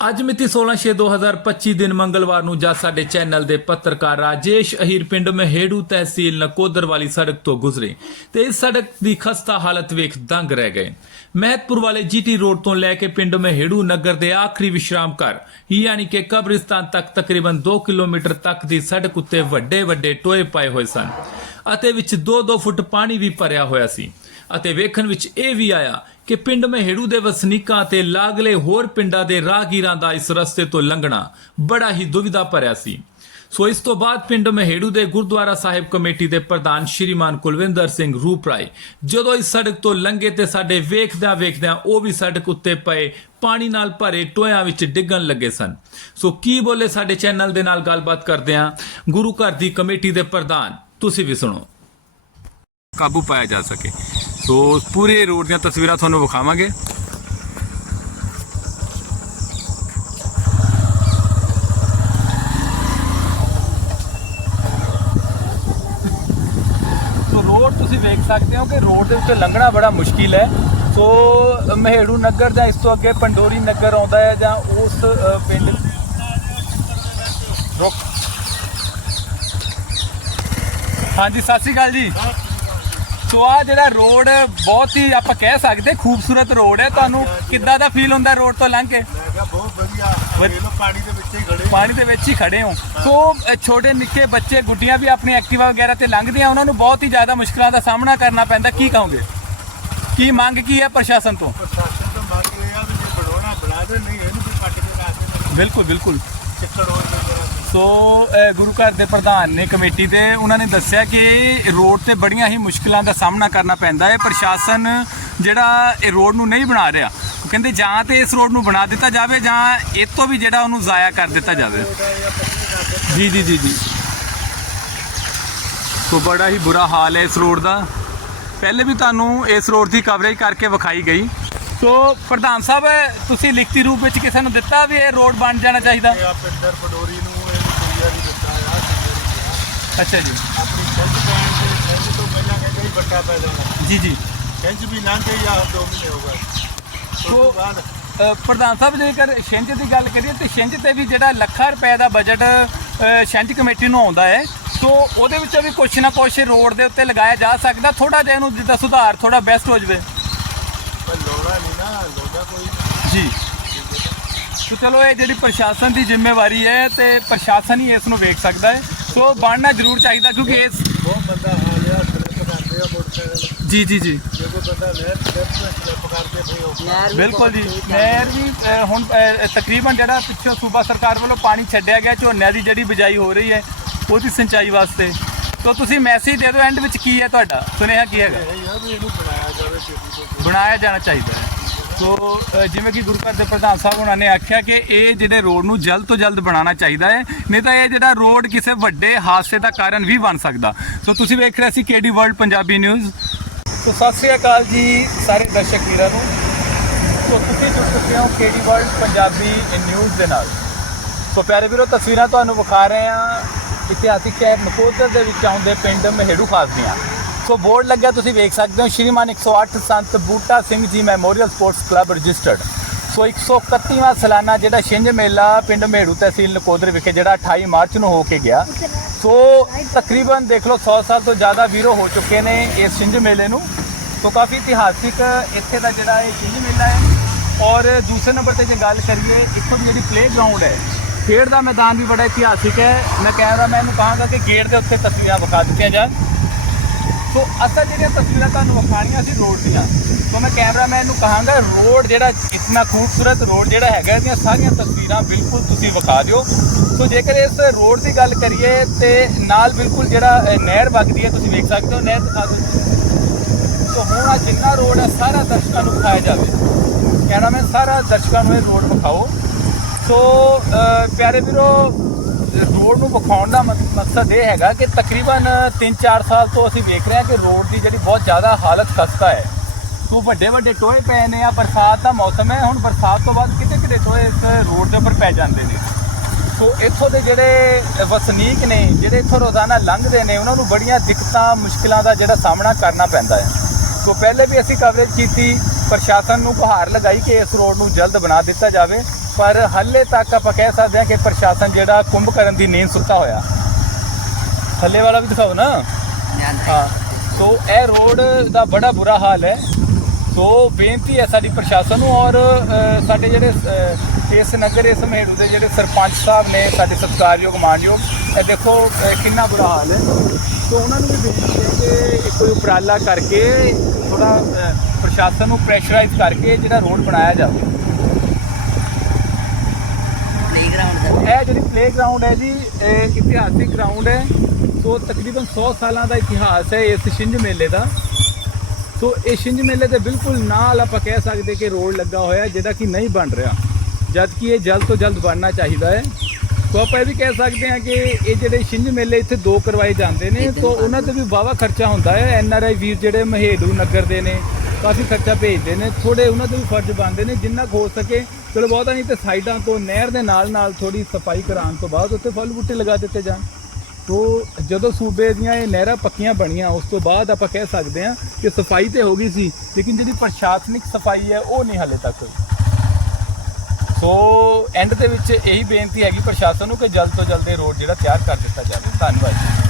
ਅੱਜ ਮਿਤੀ 16/6/2025 ਦਿਨ ਮੰਗਲਵਾਰ ਨੂੰ ਜਦ ਸਾਡੇ ਚੈਨਲ ਦੇ ਪੱਤਰਕਾਰ ਰਾਜੇਸ਼ ਅਹੀਰ ਪਿੰਡ ਮਹੇੜੂ ਤਹਿਸੀਲ ਨਕੋਦਰ ਵਾਲੀ ਸੜਕ ਤੋਂ ਗੁਜ਼ਰੇ ਤੇ ਇਸ ਸੜਕ ਦੀ ਖਸਤਾ ਹਾਲਤ ਵੇਖ ਦੰਗ ਰਹਿ ਗਏ। ਮਹਿਤਪੁਰ ਵਾਲੇ ਜੀਟੀ ਰੋਡ ਤੋਂ ਲੈ ਕੇ ਪਿੰਡ ਮਹੇੜੂ ਨਗਰ ਦੇ ਆਖਰੀ ਵਿਸ਼ਰਾਮ ਘਰ, ਯਾਨੀ ਕਿ ਕਬਰਿਸਤਾਨ ਤੱਕ ਤਕਰੀਬਨ 2 ਕਿਲੋਮੀਟਰ ਤੱਕ ਦੀ ਸੜਕ ਉੱਤੇ ਵੱਡੇ ਵੱਡੇ ਟੋਏ ਪਾਏ ਹੋਏ ਸਨ। ਅਤੇ ਵਿੱਚ 2-2 ਫੁੱਟ ਪਾਣੀ ਵੀ ਭਰਿਆ ਹੋਇਆ ਸੀ। ਅਤੇ ਵੇਖਣ ਵਿੱਚ ਇਹ ਵੀ ਆਇਆ ਕਿ ਪਿੰਡ ਮਹੇੜੂ ਦੇ ਵਸਨੀਕਾਂ ਤੇ ਲਾਗਲੇ ਹੋਰ ਪਿੰਡਾਂ ਦੇ ਰਾਹਗੀਰਾਂ ਦਾ ਇਸ ਰਸਤੇ ਤੋਂ ਲੰਘਣਾ ਬੜਾ ਹੀ ਦੁਵਿਧਾ ਭਰਿਆ ਸੀ। ਸੋ ਇਸ ਤੋਂ ਬਾਅਦ ਪਿੰਡ ਮਹੇੜੂ ਦੇ ਗੁਰਦੁਆਰਾ ਸਾਹਿਬ ਕਮੇਟੀ ਦੇ ਪ੍ਰਧਾਨ ਸ਼੍ਰੀਮਾਨ ਕੁਲਵਿੰਦਰ ਸਿੰਘ ਰੂਪਰਾਏ ਜਦੋਂ ਇਸ ਸੜਕ ਤੋਂ ਲੰਘੇ ਤੇ ਸਾਡੇ ਵੇਖਦਿਆਂ ਵੇਖਦਿਆਂ ਉਹ ਵੀ ਸੜਕ ਉੱਤੇ ਪਏ ਪਾਣੀ ਨਾਲ ਭਰੇ ਟੋਇਆਂ ਵਿੱਚ ਡਿੱਗਣ ਲੱਗੇ ਸਨ। ਸੋ ਕੀ ਬੋਲੇ ਸਾਡੇ ਚੈਨਲ ਦੇ ਨਾਲ ਗੱਲਬਾਤ ਕਰਦੇ ਹਾਂ। ਗੁਰੂ ਘਰ ਦੀ ਕਮੇਟੀ ਦੇ ਪ੍ਰਧਾਨ ਤੁਸੀਂ ਵੀ ਸੁਣੋ। ਕਾਬੂ ਪਾਇਆ ਜਾ ਸਕੇ। ਸੋ, ਪੂਰੇ ਰੋਡ ਦੀਆਂ ਤਸਵੀਰਾਂ ਤੁਹਾਨੂੰ ਵਿਖਾਵਾਂਗੇ। ਸੋ, ਰੋਡ ਤੁਸੀਂ ਵੇਖ ਸਕਦੇ ਹੋ ਕਿ ਰੋਡ ਦੇ ਉੱਤੇ ਲੰਘਣਾ ਬੜਾ ਮੁਸ਼ਕਿਲ ਹੈ। ਸੋ, ਮਹੇੜੂ ਨਗਰ ਜਾਂ ਇਸ ਤੋਂ ਅੱਗੇ ਪੰਡੋਰੀ ਨਗਰ ਆਉਂਦਾ ਹੈ ਜਾਂ ਉਸ ਪਿੰਡ ਰੁਕ ਹਾਂਜੀ ਸਤਿ ਸ਼੍ਰੀ ਅਕਾਲ ਜੀ। ਸੋ ਆ ਜਿਹੜਾ ਰੋਡ ਬਹੁਤ ਹੀ ਆਪਾਂ ਕਹਿ ਸਕਦੇ ਖੂਬਸੂਰਤ ਰੋਡ ਹੈ। ਤੁਹਾਨੂੰ ਕਿੱਦਾਂ ਦਾ ਫੀਲ ਹੁੰਦਾ ਰੋਡ ਤੋਂ ਲੰਘ ਕੇ? ਬਹੁਤ ਵਧੀਆ। ਪਾਣੀ ਦੇ ਵਿੱਚ ਹੀ ਖੜੇ ਪਾਣੀ ਦੇ ਵਿੱਚ ਹੀ ਖੜੇ ਹੋ। ਸੋ ਛੋਟੇ ਨਿੱਕੇ ਬੱਚੇ ਗੁੱਡੀਆਂ ਵੀ ਆਪਣੀ ਐਕਟਿਵਾ ਵਗੈਰਾ ਤੇ ਲੰਘਦੀਆਂ ਉਹਨਾਂ ਨੂੰ ਬਹੁਤ ਹੀ ਜ਼ਿਆਦਾ ਮੁਸ਼ਕਲਾਂ ਦਾ ਸਾਹਮਣਾ ਕਰਨਾ ਪੈਂਦਾ। ਕੀ ਕਹੋਗੇ? ਕੀ ਮੰਗ ਕੀ ਹੈ ਪ੍ਰਸ਼ਾਸਨ ਤੋਂ? ਪ੍ਰਸ਼ਾਸਨ ਤੋਂ ਮੰਗ ਇਹ ਆ ਵੀ ਜੇ ਬਣਾਉਣਾ ਬਣਾ ਦੇ ਨਹੀਂ ਇਹਨੂੰ ਵੀ ਕੱਟ ਕੇ ਲਾ ਦੇ ਬਿਲਕੁਲ ਬਿਲਕੁਲ। ਸੋ ਗੁਰੂ ਘਰ ਦੇ ਪ੍ਰਧਾਨ ਨੇ ਕਮੇਟੀ ਦੇ, ਉਹਨਾਂ ਨੇ ਦੱਸਿਆ ਕਿ ਰੋਡ ਤੇ ਬੜੀਆਂ ਹੀ ਮੁਸ਼ਕਲਾਂ ਦਾ ਸਾਹਮਣਾ ਕਰਨਾ ਪੈਂਦਾ ਹੈ। ਪ੍ਰਸ਼ਾਸਨ ਜਿਹੜਾ ਇਹ ਰੋਡ ਨੂੰ ਨਹੀਂ ਬਣਾ ਰਿਹਾ, ਉਹ ਕਹਿੰਦੇ ਜਾਂ ਤੇ ਇਸ ਰੋਡ ਨੂੰ ਬਣਾ ਦਿੱਤਾ ਜਾਵੇ ਜਾਂ ਇਹ ਤੋਂ ਵੀ ਜਿਹੜਾ ਉਹਨੂੰ ਜ਼ਾਇਆ ਕਰ ਦਿੱਤਾ ਜਾਵੇ। ਜੀ ਜੀ ਜੀ ਜੀ। ਸੋ, ਬੜਾ ਹੀ ਬੁਰਾ ਹਾਲ ਹੈ ਇਸ ਰੋਡ ਦਾ। ਪਹਿਲੇ ਵੀ ਤੁਹਾਨੂੰ ਇਸ ਰੋਡ ਦੀ ਕਵਰੇਜ ਕਰਕੇ ਵਿਖਾਈ ਗਈ। ਸੋ ਪ੍ਰਧਾਨ ਸਾਹਿਬ ਤੁਸੀਂ ਲਿਖਤੀ ਰੂਪ ਵਿੱਚ ਕਿਸੇ ਨੂੰ ਦਿੱਤਾ ਵੀ ਇਹ ਰੋਡ ਬਣ ਜਾਣਾ ਚਾਹੀਦਾ? ਇਹ ਆ ਪਿੰਡਰ ਪਡੋਰੀ ਨੂੰ ਇਹਨੂੰ ਕੁੜੀਆ ਨਹੀਂ ਦਿੱਤਾ ਆ ਸਿੰਗਰ ਅੱਛਾ ਜੀ। ਆਪਣੀ ਖਿੱਚ ਪੈਣ ਤੇ ਖਿੱਚ ਤੋਂ ਪਹਿਲਾਂ ਕਹਿੰਦੇ ਹੀ ਬੱਟਾ ਪੈ ਜਾਣਾ। ਜੀ ਜੀ। ਖਿੱਚ ਵੀ ਲੰਘ ਗਈ ਆ ਦੋ ਮਹੀਨੇ ਹੋ ਗਏ। ਸੋ- ਪ੍ਰਧਾਨ ਸਾਹਿਬ ਜੇਕਰ ਛਿੰਝ ਦੀ ਗੱਲ ਕਰੀਏ ਤੇ ਛਿੰਝ ਤੇ ਵੀ ਜਿਹੜਾ ਲੱਖਾਂ ਰੁਪਏ ਦਾ ਬਜਟ ਛਿੰਝ ਕਮੇਟੀ ਨੂੰ ਆਉਂਦਾ ਹੈ ਸੋ ਉਹਦੇ ਵਿੱਚੋਂ ਵੀ ਕੁਛ ਨਾ ਕੁਛ ਰੋਡ ਦੇ ਉੱਤੇ ਲਗਾਇਆ ਜਾ ਸਕਦਾ। ਥੋੜਾ ਜਿਹਾ ਇਹਨੂੰ ਜਿੱਦਾਂ ਸੁਧਾਰ ਥੋੜਾ ਬੈਸਟ ਹੋ ਜਾਵੇ ਪਰ ਲੋੜਾ ਨਹੀਂ ਨਾ ਲੋੜਾ ਕੋਈ ਜੀ। ਸੋ ਚਲੋ ਇਹ ਜਿਹੜੀ ਪ੍ਰਸ਼ਾਸਨ ਦੀ ਜ਼ਿੰਮੇਵਾਰੀ ਹੈ ਤੇ ਪ੍ਰਸ਼ਾਸਨ ਹੀ ਇਸ ਨੂੰ ਵੇਖ ਸਕਦਾ ਹੈ। ਸੋ ਬਣਨਾ ਜ਼ਰੂਰ ਚਾਹੀਦਾ ਕਿਉਂਕਿ ਇਸ ਬਹੁਤ ਬੰਦਾ ਹਾਲ ਆ ਸਲਿੱਪ ਕਰਦੇ ਆ ਮੋਟਰਸਾਈਕਲ। ਜੀ ਜੀ ਜੀ। ਜੇ ਕੋਈ ਬੰਦਾ ਨਹਿਰ ਸਲਿੱਪ ਸਲਿੱਪ ਕਰਦੇ ਫੇ ਹੋ ਬਿਲਕੁਲ ਜੀ। ਨਹਿਰ ਵੀ ਹੁਣ ਤਕਰੀਬਨ ਜਿਹੜਾ ਪਿੱਛੋਂ ਸੂਬਾ ਸਰਕਾਰ ਵੱਲੋਂ ਪਾਣੀ ਛੱਡਿਆ ਗਿਆ ਝੋਨਿਆਂ ਦੀ ਜਿਹੜੀ ਬਿਜਾਈ ਹੋ ਰਹੀ ਹੈ ਉਹਦੀ ਸਿੰਚਾਈ ਵਾਸਤੇ। ਸੋ ਤੁਸੀਂ ਮੈਸੇਜ ਦੇ ਦਿਓ ਐਂਡ ਵਿੱਚ ਕੀ ਹੈ ਤੁਹਾਡਾ? ਸੁਨੇਹਾ ਕੀ ਹੈਗਾ? ਬਣਾਇਆ ਜਾਣਾ ਚਾਹੀਦਾ ਹੈ। ਸੋ ਜਿਵੇਂ ਕਿ ਗੁਰੂ ਘਰ ਦੇ ਪ੍ਰਧਾਨ ਸਾਹਿਬ ਉਹਨਾਂ ਨੇ ਆਖਿਆ ਕਿ ਇਹ ਜਿਹੜੇ ਰੋਡ ਨੂੰ ਜਲਦ ਤੋਂ ਜਲਦ ਬਣਾਉਣਾ ਚਾਹੀਦਾ ਹੈ, ਨਹੀਂ ਤਾਂ ਇਹ ਜਿਹੜਾ ਰੋਡ ਕਿਸੇ ਵੱਡੇ ਹਾਦਸੇ ਦਾ ਕਾਰਨ ਵੀ ਬਣ ਸਕਦਾ। ਸੋ, ਤੁਸੀਂ ਵੇਖ ਰਹੇ ਸੀ KD world Punjabi news. So, Sat Sri Akal ਜੀ ਸਾਰੇ ਦਰਸ਼ਕ ਵੀਰਾਂ ਨੂੰ। ਸੋ, ਤੁਸੀਂ ਜੁੜ ਚੁੱਕੇ ਹੋ ਕੇਡੀ ਵਰਲਡ ਪੰਜਾਬੀ ਨਿਊਜ਼ ਦੇ ਨਾਲ। ਸੋ, ਪਿਆਰੇ ਵੀਰੋ, ਤਸਵੀਰਾਂ ਤੁਹਾਨੂੰ ਵਿਖਾ ਰਹੇ ਹਾਂ। ਇਤਿਹਾਸਿਕ ਸ਼ਹਿਰ ਨਕੋਦਰ ਦੇ ਵਿੱਚ ਆਉਂਦੇ ਪਿੰਡ ਮਹੇੜੂ ਖਾਸ ਦੀਆਂ ਸੋ ਬੋਰਡ ਲੱਗਿਆ, ਤੁਸੀਂ ਵੇਖ ਸਕਦੇ ਹੋ। ਸ਼੍ਰੀਮਾਨ 108 Sant Buta Singh ji memorial sports club registered. So 131ਵਾਂ ਸਾਲਾਨਾ ਜਿਹੜਾ ਛਿੰਝ ਮੇਲਾ ਪਿੰਡ ਮੇੜੂ ਤਹਿਸੀਲ ਨਕੋਦਰ ਵਿਖੇ ਜਿਹੜਾ 28 ਮਾਰਚ ਨੂੰ ਹੋ ਕੇ ਗਿਆ। ਸੋ ਤਕਰੀਬਨ ਦੇਖ ਲਓ 100 ਸਾਲ ਤੋਂ ਜ਼ਿਆਦਾ ਵੀਰੋ ਹੋ ਚੁੱਕੇ ਨੇ ਇਸ ਛਿੰਝ ਮੇਲੇ ਨੂੰ। ਸੋ ਕਾਫੀ ਇਤਿਹਾਸਿਕ ਇੱਥੇ ਦਾ ਜਿਹੜਾ ਇਹ ਛਿੰਝ ਮੇਲਾ ਹੈ। ਔਰ ਦੂਸਰੇ ਨੰਬਰ ਤੇ ਜੇ ਗੱਲ ਕਰੀਏ, ਇੱਥੋਂ ਦੀ ਜਿਹੜੀ ਪਲੇ ਗਰਾਊਂਡ ਹੈ, ਖੇਡ ਦਾ ਮੈਦਾਨ ਵੀ ਬੜਾ ਇਤਿਹਾਸਿਕ ਹੈ। ਮੈਂ ਕੈਮਰਾਮੈਨ ਨੂੰ ਕਹਾਂਗਾ ਕਿ ਗੇਟ ਦੇ ਉੱਤੇ ਤਸਵੀਰਾਂ ਵਿਖਾ ਦਿੱਤੀਆਂ ਜਾਣ। ਸੋ ਅਸਲ ਜਿਹੜੀਆਂ ਤਸਵੀਰਾਂ ਤੁਹਾਨੂੰ ਵਿਖਾਣੀਆਂ ਸੀ ਰੋਡ ਦੀਆਂ, ਸੋ ਮੈਂ ਕੈਮਰਾਮੈਨ ਨੂੰ ਕਹਾਂਗਾ, ਰੋਡ ਜਿਹੜਾ ਇਤਨਾ ਖੂਬਸੂਰਤ ਰੋਡ ਜਿਹੜਾ ਹੈਗਾ, ਇਹਦੀਆਂ ਸਾਰੀਆਂ ਤਸਵੀਰਾਂ ਬਿਲਕੁਲ ਤੁਸੀਂ ਵਿਖਾ ਦਿਓ। ਸੋ ਜੇਕਰ ਇਸ ਰੋਡ ਦੀ ਗੱਲ ਕਰੀਏ, ਤੇ ਨਾਲ ਬਿਲਕੁਲ ਜਿਹੜਾ ਨਹਿਰ ਵਗਦੀ ਹੈ, ਤੁਸੀਂ ਵੇਖ ਸਕਦੇ ਹੋ, ਨਹਿਰ ਦਿਖਾ ਦਿਓ। ਸੋ ਹੁਣ ਆਹ ਜਿੰਨਾ ਰੋਡ ਹੈ, ਸਾਰਾ ਦਰਸ਼ਕਾਂ ਨੂੰ ਵਿਖਾਇਆ ਜਾਵੇ। ਕੈਮਰਾਮੈਨ, ਸਾਰਾ ਦਰਸ਼ਕਾਂ ਨੂੰ ਇਹ ਰੋਡ ਵਿਖਾਓ। ਸੋ ਪਿਆਰੇ ਵੀਰੋ ਰੋਡ ਨੂੰ ਵਿਖਾਉਣ ਦਾ ਮਕ- ਮਕਸਦ ਇਹ ਹੈਗਾ ਕਿ ਤਕਰੀਬਨ 3-4 ਸਾਲ ਤੋਂ ਅਸੀਂ ਵੇਖ ਰਹੇ ਹਾਂ ਕਿ ਰੋਡ ਦੀ ਜਿਹੜੀ ਬਹੁਤ ਜ਼ਿਆਦਾ ਹਾਲਤ ਖਸਤਾ ਹੈ। ਸੋ ਵੱਡੇ ਵੱਡੇ ਟੋਏ ਪਏ ਨੇ ਆ, ਬਰਸਾਤ ਦਾ ਮੌਸਮ ਹੈ। ਹੁਣ ਬਰਸਾਤ ਤੋਂ ਬਾਅਦ ਕਿਤੇ ਕਿਤੇ ਟੋਏ ਇਸ ਰੋਡ ਦੇ ਉੱਪਰ ਪੈ ਜਾਂਦੇ ਨੇ। ਸੋ ਇੱਥੋਂ ਦੇ ਜਿਹੜੇ ਵਸਨੀਕ ਨੇ, ਜਿਹੜੇ ਇੱਥੋਂ ਰੋਜ਼ਾਨਾ ਲੰਘਦੇ ਨੇ, ਉਹਨਾਂ ਨੂੰ ਬੜੀਆਂ ਦਿੱਕਤਾਂ, ਮੁਸ਼ਕਿਲਾਂ ਦਾ ਜਿਹੜਾ ਸਾਹਮਣਾ ਕਰਨਾ ਪੈਂਦਾ ਹੈ। ਸੋ ਪਹਿਲੇ ਵੀ ਅਸੀਂ ਕਵਰੇਜ ਕੀਤੀ, ਪ੍ਰਸ਼ਾਸਨ ਨੂੰ ਗੁਹਾਰ ਲਗਾਈ ਕਿ ਇਸ ਰੋਡ ਨੂੰ ਜਲਦ ਬਣਾ ਦਿੱਤਾ ਜਾਵੇ। ਪਰ ਹਾਲੇ ਤੱਕ ਆਪਾਂ ਕਹਿ ਸਕਦੇ ਹਾਂ ਕਿ ਪ੍ਰਸ਼ਾਸਨ ਜਿਹੜਾ ਕੁੰਭਕਰਨ ਦੀ ਨੀਂਦ ਸੁੱਤਾ ਹੋਇਆ। ਥੱਲੇ ਵਾਲਾ ਵੀ ਦਿਖਾਓ ਨਾ। ਹਾਂ। ਸੋ ਇਹ ਰੋਡ ਦਾ ਬੜਾ ਬੁਰਾ ਹਾਲ ਹੈ। ਸੋ ਬੇਨਤੀ ਹੈ ਸਾਡੀ ਪ੍ਰਸ਼ਾਸਨ ਨੂੰ ਔਰ ਸਾਡੇ ਜਿਹੜੇ ਇਸ ਨਗਰ, ਇਸ ਮਹੇੜੂ ਦੇ ਜਿਹੜੇ ਸਰਪੰਚ ਸਾਹਿਬ ਨੇ ਸਾਡੇ ਸਤਿਕਾਰਯੋਗ, ਮਾਨਯੋਗ, ਇਹ ਦੇਖੋ ਕਿੰਨਾ ਬੁਰਾ ਹਾਲ ਹੈ। ਸੋ ਉਹਨਾਂ ਨੂੰ ਵੀ ਬੇਨਤੀ ਹੈ ਕਿ ਇਹ ਕੋਈ ਉਪਰਾਲਾ ਕਰਕੇ ਥੋੜਾ ਪ੍ਰਸ਼ਾਸਨ ਨੂੰ ਪ੍ਰੈਸ਼ਰਾਈਜ਼ ਕਰਕੇ ਜਿਹੜਾ ਰੋਡ ਬਣਾਇਆ ਜਾਵੇ ਪਲੇਗਰਾਉਂਡ ਦਾ ਇਹ ਜਿਹੜੀ ਪਲੇਗਰਾਉਂਡ ਹੈ ਜੀ ਇਹ ਇਤਿਹਾਸਿਕ ਗਰਾਊਂਡ ਹੈ। ਸੋ ਤਕਰੀਬਨ 100 ਸਾਲਾਂ ਦਾ ਇਤਿਹਾਸ ਹੈ ਇਸ ਛਿੰਝ ਮੇਲੇ ਦਾ। ਸੋ ਇਹ ਛਿੰਝ ਮੇਲੇ ਦੇ ਬਿਲਕੁਲ ਨਾਲ ਆਪਾਂ ਕਹਿ ਸਕਦੇ ਕਿ ਰੋਡ ਲੱਗਾ ਹੋਇਆ ਜਿਹੜਾ ਕਿ ਨਹੀਂ ਬਣ ਰਿਹਾ। ਜਦ ਕਿ ਇਹ ਜਲਦ ਤੋਂ ਜਲਦ ਬਣਨਾ ਚਾਹੀਦਾ ਹੈ। ਸੋ ਆਪਾਂ ਇਹ ਵੀ ਕਹਿ ਸਕਦੇ ਹਾਂ ਕਿ ਇਹ ਜਿਹੜੇ ਛਿੰਝ ਮੇਲੇ ਇੱਥੇ ਦੋ ਕਰਵਾਏ ਜਾਂਦੇ ਨੇ ਸੋ ਉਹਨਾਂ ਤੇ ਵੀ ਵਾਵਾ ਖਰਚਾ ਹੁੰਦਾ ਹੈ। ਐਨ ਆਰ ਆਈ ਵੀਰ ਜਿਹੜੇ ਮਹੇੜੂ ਨਗਰ ਦੇ ਨੇ ਕਾਫੀ ਖਰਚਾ ਭੇਜਦੇ ਨੇ ਥੋੜੇ ਉਹਨਾਂ ਦੇ ਵੀ ਫਰਜ਼ ਬਣਦੇ ਨੇ, ਜਿੰਨਾ ਕੁ ਹੋ ਸਕੇ। ਚਲੋ ਬਹੁਤਾ ਨਹੀਂ ਤੇ ਸਾਈਡਾਂ ਤੋਂ ਨਹਿਰ ਦੇ ਨਾਲ ਨਾਲ ਥੋੜੀ ਸਫ਼ਾਈ ਕਰਾਉਣ ਤੋਂ ਬਾਅਦ ਉੱਥੇ ਫਲ ਬੂਟੇ ਲਗਾ ਦਿੱਤੇ ਜਾਣ। ਸੋ ਜਦੋਂ ਸੂਬੇ ਦੀਆਂ ਇਹ ਨਹਿਰਾਂ ਪੱਕੀਆਂ ਬਣੀਆਂ, ਉਸ ਤੋਂ ਬਾਅਦ ਆਪਾਂ ਕਹਿ ਸਕਦੇ ਹਾਂ ਕਿ ਸਫ਼ਾਈ ਤੇ ਹੋ ਗਈ ਸੀ, ਲੇਕਿਨ ਜਿਹੜੀ ਪ੍ਰਸ਼ਾਸਨਿਕ ਸਫ਼ਾਈ ਹੈ, ਉਹ ਨਹੀਂ ਹਾਲੇ ਤੱਕ ਹੋਈ। ਸੋ ਐਂਡ ਦੇ ਵਿੱਚ ਇਹੀ ਬੇਨਤੀ ਹੈਗੀ ਪ੍ਰਸ਼ਾਸਨ ਨੂੰ ਕਿ ਜਲਦ ਤੋਂ ਜਲਦ ਇਹ ਰੋਡ ਜਿਹੜਾ ਤਿਆਰ ਕਰ ਦਿੱਤਾ ਜਾਵੇ। ਧੰਨਵਾਦ ਜੀ।